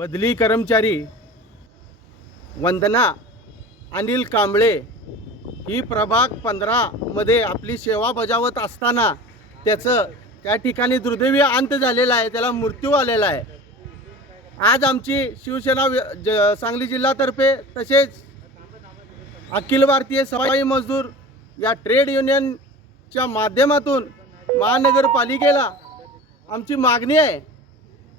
बदली कर्मचारी वंदना अनिल कांबळे ही प्रभाग पंधरामध्ये आपली सेवा बजावत असताना त्याचं त्या ठिकाणी दुर्दैवी अंत झालेला आहे त्याला मृत्यू आलेला आहे. आज आमची शिवसेना ज सांगली जिल्हातर्फे तसेच अखिल भारतीय सफाई मजदूर या ट्रेड युनियनच्या माध्यमातून महानगरपालिकेला आमची मागणी आहे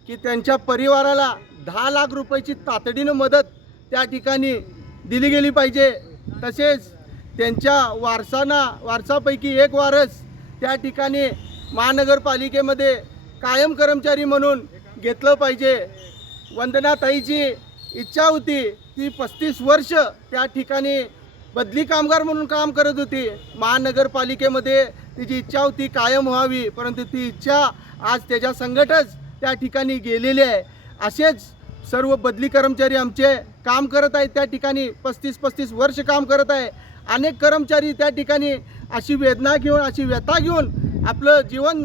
की त्यांच्या परिवाराला दहा लाख रुपयाची तातडीनं मदत त्या ठिकाणी दिली गेली पाहिजे. तसेच त्यांच्या वारसांना वारसापैकी एक वारस त्या ठिकाणी महानगरपालिकेमध्ये कायम कर्मचारी म्हणून घेतलं पाहिजे. वंदनाताईची इच्छा होती ती पस्तीस वर्ष त्या ठिकाणी बदली कामगार म्हणून काम करत होती. महानगरपालिकेमध्ये तिची इच्छा होती कायम व्हावी परंतु ती इच्छा आज त्याच्या संकटच त्या ठिकाणी गेलेली आहे. असेच सर्व बदली कर्मचारी आमचे काम करत आहेत. त्या ठिकाणी पस्तीस पस्तीस वर्ष काम करत आहे. अनेक कर्मचारी त्या ठिकाणी अशी वेदना घेऊन अशी व्यथा घेऊन आपलं जीवन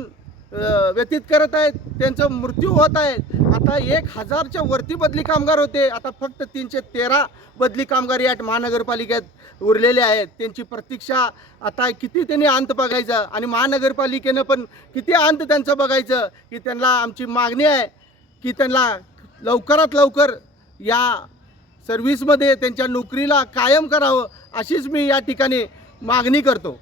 व्यतीत करत आहेत. त्यांचं मृत्यू होत आहे. आता एक हजारच्या वरती बदली कामगार होते. आता फक्त तीनशे तेरा बदली कामगार या महानगरपालिकेत उरलेले आहेत. त्यांची प्रतीक्षा आता किती त्यांनी अंत बघायचं आणि महानगरपालिकेनं पण किती अंत त्यांचं बघायचं की त्यांना आमची मागणी आहे. की त्यांना लवकरात लवकर या सर्व्हिसमध्ये त्यांच्या नोकरीला कायम करावं अशीच मी या ठिकाणी मागणी करतो.